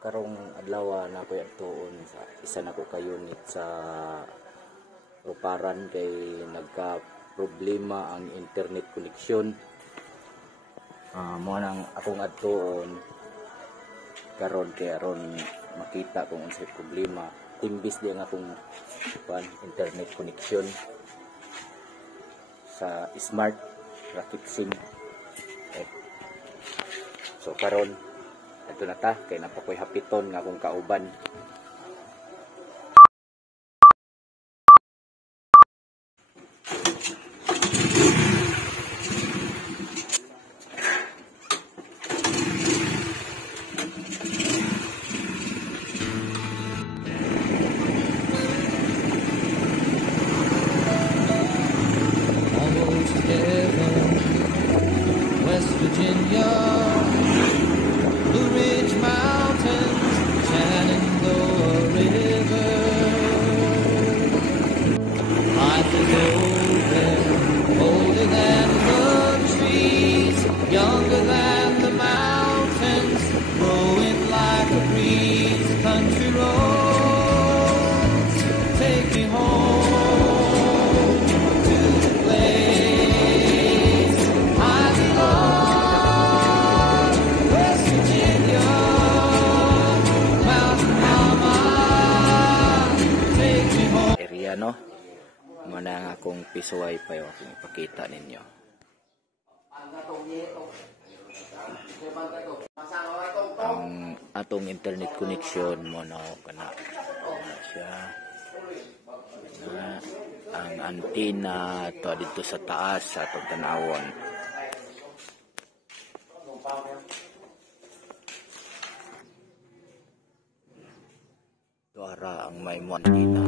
Karong adlaw na ko tuon sa isa na ko ka unit sa Ruparan kay nagka problema ang internet connection. Mo nang akong adtuon karon kay aron makita kung unsay problema. Timbis di ang akong internet connection sa smart rocket sim. So karon ato na ta kay napakoy hapiton nga akong kauban. West Virginia, Blue Ridge Mountains, Shenandoah River. Life is older than the trees, younger than the mountains, growing like a breeze. Country roads, take me home to the place I belong. West Virginia, Mountain Mama, take me home. Area no mana akong piso wifi akong ipakita ninyo. Ang atong internet connection mo na kana siya ang antenna to dito sa taas sa atong tanawon. Tuara ang may mo antenna.